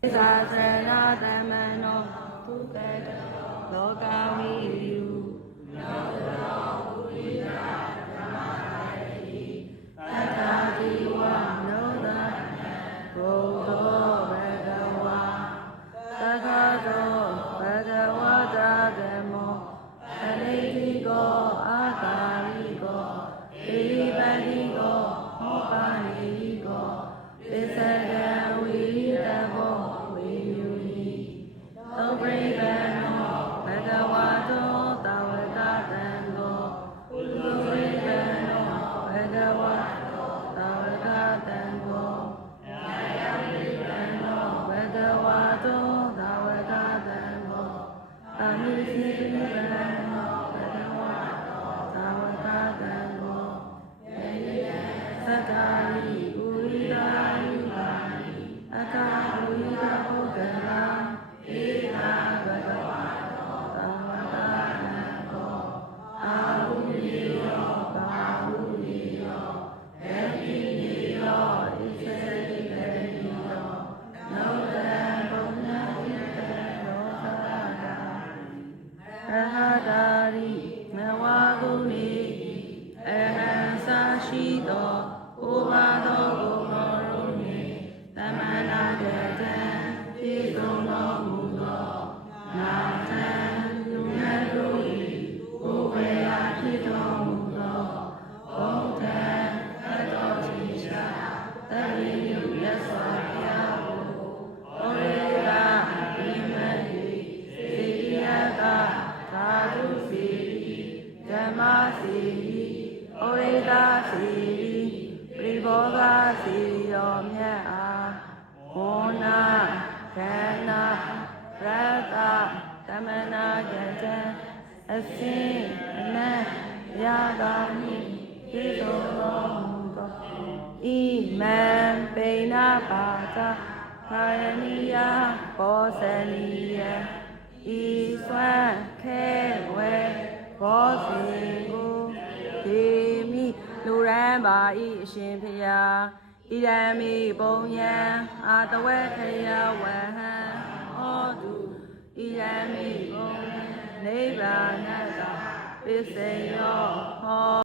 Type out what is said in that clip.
သာသနာသမနောဒုက္ခလောကဝိယူနောတောဝိဒာဓမ္မသာရိသတ္တာတိဝနောဒဘုသောဘဂဝါသက္ခသောဘဂဝတာဓမ္မောအနိတိကောအာကာရိကောဣရိပတိကောဟောပါရိကောပစ္စကံဝိတဘောဝိယုနိသောပရိပန္နောဘဂဝါတောတာဝကတံကောသောပရိပန္နောဘဂဝါတောတာဝကတံကောယာယပရိပန္နောဘဂဝါတောတာဝကတံကောအမိစိပရိပန္နောဘဂဝါတောတာဝကတံကောယေယသတ္တာရိဥရိယာယုပါတိအကာဝိယဘုဂ္ဂလာဧကာဘဂဝါတောသာဝကတံကောအာဟုရိယောပါဟုရိယောဧတိရိယောဣစေတိပရိယောနောတံပုဏ္ဏတိတံရောသတာရဟတာရိနဝဂုဏိအဟံသာရှိသောဥပါသောဂုဏတော်တို့နှင့်သမဏဂတံပြည့်စုံတော်မူသောနာထံလူမြတ်တို့၏ကိုယ်ဝေယဖြစ်တော်မူသောဘုဒ္ဓံအတ္တောတိရှာတတိယမြတ်စွာဘုရားကိုဩရေကအဘိမတ်၏စေတိယကသာဓုစီဓမ္မစီဩရေကစီပရိဘောဂစီရောမြတ်အားဝေါနာခန္နာရတသမနာကတံအစင်အနံရာဂာမိပိသောတော်မူသောဣမံပိဏပါတသာယနိယဘောဇနိယဤစွမ်းခဲဝဲဘောဇေကိုဒေမိလူရန်ပါဤအရှင်ဖျားဣရမိပုံယံအာတဝေခယဝဟံဟောတုဣရမိပုံယံနိဗ္ဗာနတပစ္စယောဟော